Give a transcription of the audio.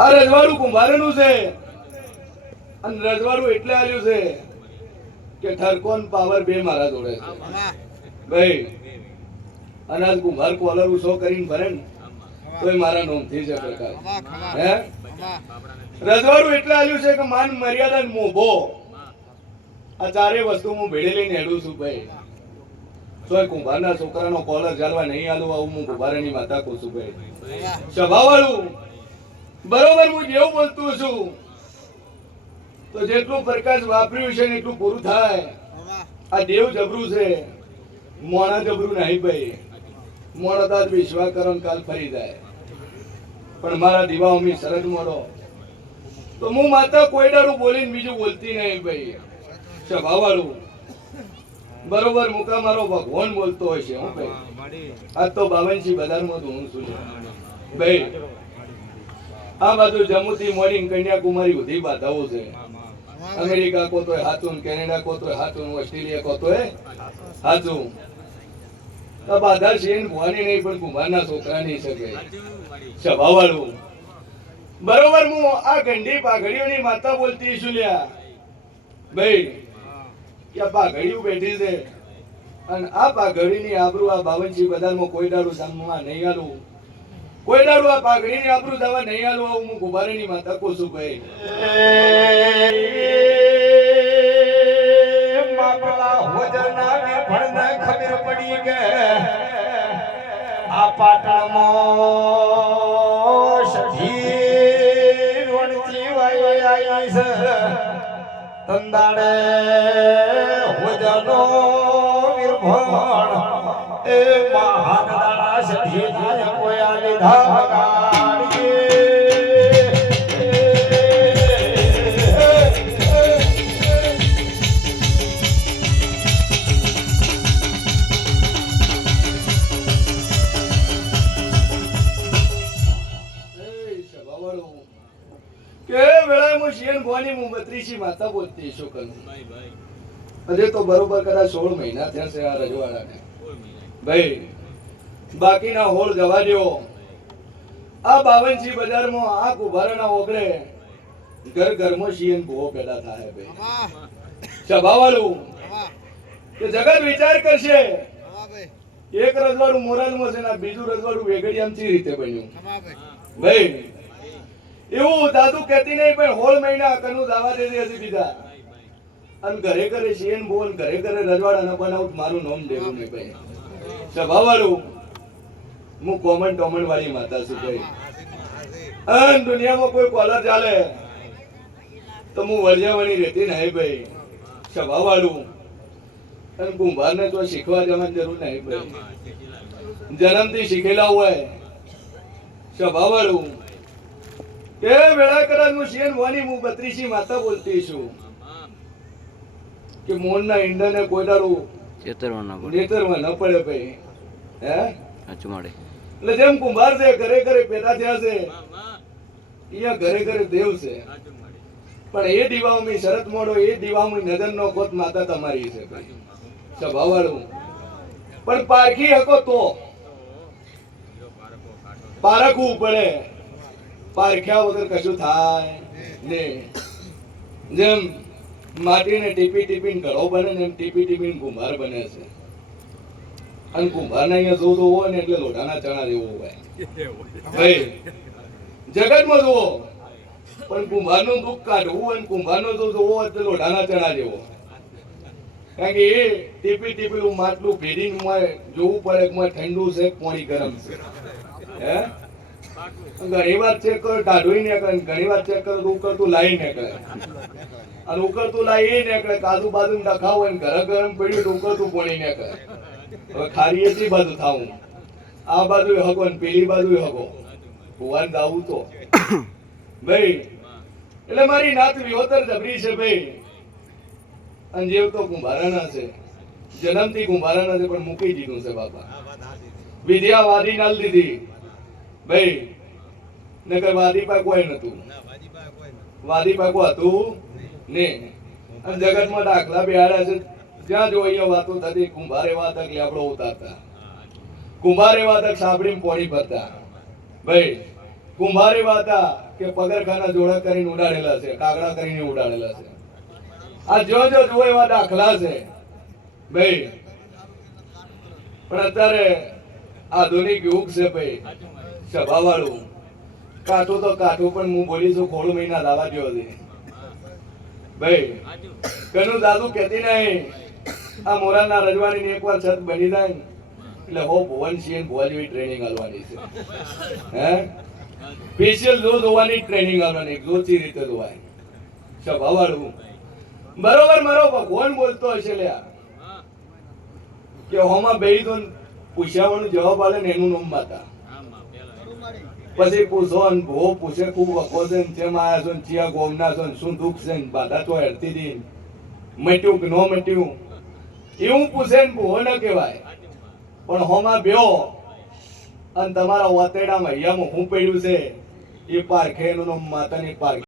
આ રજવાડું કુંભારનું છે અને રજવાડું એટલે આવ્યું છે કે ઠરકોન પાવર બે મારા જોડે છે ભાઈ. અને આજ કુંભાર કોલર ઉસો કરીને ભરે ને તોય મારા નોમથી છે પ્રકાર. હે રજવાડું એટલે આવ્યું છે કે માન મર્યાદા ને મોભો આ ચારે વસ્તુ હું ભેળી લઈને હેડું છું ભાઈ. તોય કુંભારના છોકરાનો કોલર ચાલવા નહીં આલું આવું હું કુંભારની માતા કહું છું ભાઈ. સ્વભાવવાળું બરોબર હું જેવું બોલતું છું તો જેટલું પ્રકાશ વાપર્યું છે ને એટલું પૂરું થાય. આ દેવ જબરું છે, મોણા જબરું નહીં ભાઈ. મોણો તો વિશ્વાસ કરો કાલ ફરી જાય, પણ મારા દીવા અમી સરજ મોડો તો હું માતા કોઈ દાડું બોલીને બીજું બોલતી નહીં ભાઈ. સ્વભાવવાળું બરોબર મુકા મારો ભગવાન બોલતો હોય છે. હું ભાઈ આજ તો 52 બજારમાં હું છું ભાઈ. આ બાજુ જમ્મુથી મોડી કન્યાકુમારી સુધી બાધાઓ છે. અમેરિકા કો તો હાચું, કેનેડા કો તો હાચું, ઓસ્ટ્રેલિયા કો તો હાચું. તો બાધા છે ભવાની નહીં પણ કુંભારના છોકરા નહીં શકે. સ્વભાવવાળું બરોબર હું આ ગંડી પાઘડીઓની માતા બોલતી છું લ્યા ભાઈ. કે પાઘડીઓ બેઠી છે અને આ પાઘડીની આબરૂ આ 52 બજારમાં કોઈ દાડું સામમાં નહીં આલું. કોઈ દાડું આ પાઘડીની આબરૂ દવા નહીં આલું આવું હું કુંભારની માતા કહું છું ભાઈ. ખબર પડી કે આ પાટણમાં સધી વણતી વાય આઈ છે તંદાડે હોજનો વિરભણ એ મહાદાડા સધી જાય કોયા લીધા ગાડી. માતા બોલતી શું કરું હજે તો બરોબર કદાચ 16 મહિના થયા છે આ રજવાડાને ભાઈ. બાકીના હોળ જવા દો. આ 52 બજારમાં આ કુંભારના ઓગળે ઘર ઘરમાં શિયન ભૂવો પેદા થાય ભાઈ. સ્વભાવવાળું કે જગત વિચાર કરશે એક રજવાડું મોરાલમાં છે ને બીજું રજવાડું વેગડિયામથી રીતે બન્યું ભાઈ. એવું દાદુ કહેતી નહીં પણ હોળ મહિના કનું દાવા દે હજી બીજા અને ઘરે ઘરે શિયન બોલ ઘરે ઘરે રજવાડા ન બનાવું મારું નામ દેવું નહીં ભાઈ. સ્વભાવવાળું હું કોમન ટોમન વાળી માતા છું ભાઈ. અને દુનિયામાં કોઈ કોલર ચાલે તો હું વળિયાવાળી રહેતી નહીં ભાઈ. સ્વભાવવાળું અને કુંભારને તો શીખવા જવાની જરૂર નહીં ભાઈ. જન્મથી શીખેલા હોય. સ્વભાવવાળું કે વેળા કદાચ હું શિયન વાની હું 32 માતા બોલતી છું કે મોરના ઈંડાને કોઈ દાડું નેતરવા ન પડે ભાઈ. હે એટલે જેમ કુંભાર છે ઘરે ઘરે પેદા થયા છે અહીંયા ઘરે ઘરે દેવ છે પણ એ દીવામાં શરત મોડો એ દીવામાં નજર નો ખોટ માતા તમારી છે ભાઈ. સ્વભાવવાળું પણ પારખી હકો તો પારખવું પડે. પારખ્યા વગર કશું થાય ને. જેમ માટીને ટીપી ટીપીને ઘડો બને ને એમ ટીપી ટીપીને કુંભાર બને છે. અને કુંભારના અહીંયા જોતો હોય ને એટલે લોઢાના ચણા જેવો હોય ભાઈ. જગતમાં જુઓ પણ કુંભારનું દુઃખ કાઢવું અને કુંભારનો જો જોવો એટલે લોઢાના ચણા જેવો. કારણ કે એ ટીપી ટીપીલું માટલું ભેડીને જોવું પડે કે ઠંડુ છે પાણી ગરમ છે. હે ઘણી વાર ચેક કર કાઢવી નીકળે, ઘણી વાર ચેક કર ઉકળતું લાવી નીકળે અને ઉકળતું લાવી નીકળે. કાજુ બાજુ નખાવ હોય ઘરે ગરમ પડ્યું તો ઉકળતું પાણી નીકળે. હવે ખારી એટલી બાજુ થાવું આ બાજુ હકો ને પેલી બાજુ હકો ભુવાન દાવું તો ભાઈ. એટલે મારી નાત વિહોતર જબરી છે ભાઈ. અને જેવ તો કુંભારાના છે, જન્મથી કુંભારાના છે પણ મૂકી દીધું છે બાપા. વિદ્યા વાદી નાલ દીધી ભાઈ. નકર વાદી પા કોઈ નતું, વાદી પા કોઈ હતું ને. અને જગતમાં દાખલા બેહાડ્યા છે જ્યાં જોઈએ વાતો થતી. કુંભારે વાતક લેબડો ઉતારતા, કુંભારે વાતક સાંભળીને પોણી ભરતા ભાઈ. કુંભારી વાતા કે પગરખાના જોડા કરીને ઉડાડેલા છે, કાગડા કરીને ઉડાડેલા છે. આ જો જુઓ એવા દાખલા છે ભાઈ. પણ અત્યારે આધુનિક યુગ છે ભાઈ, સભા વાળું કાઠું તો કાઠું પણ હું બોલીશું ખોળ મહિના લાવવા જેવો છે ભાઈ. કનું દાદુ કહેતી નહીં આ મોરાના રજવાડી ની એકવાર છત બની જાય ને એટલે હો ભુવનસિંહ ભુવા જેવી ટ્રેનિંગ આલવાની છે. હે સ્પેશિયલ જો જોવાની ટ્રેનિંગ આલવાની, જોચી રીતે જોવાય. સભા વાળું બરોબર મારો ભગવાન બોલતો હશે લ્યા કે હોમાં બેહી તો પૂછ્યાવાનો જવાબ આલે ને એનું નામ માતા. પછી પૂછો ને ભો પૂછે ખૂબ વખો છે ને જેમ આયા છો ને ચિયા ગોમના છો ને શું દુઃખ છે ને બાધા તો હેરતી હતી મટ્યું કે ન મટ્યું એવું પૂછે ને ભો ન કહેવાય. પણ હોમાં બેહો અને તમારા વાતેડામાં હૈયામાં હું પડ્યું છે એ પારખે એનું નામ માતાની પારખે.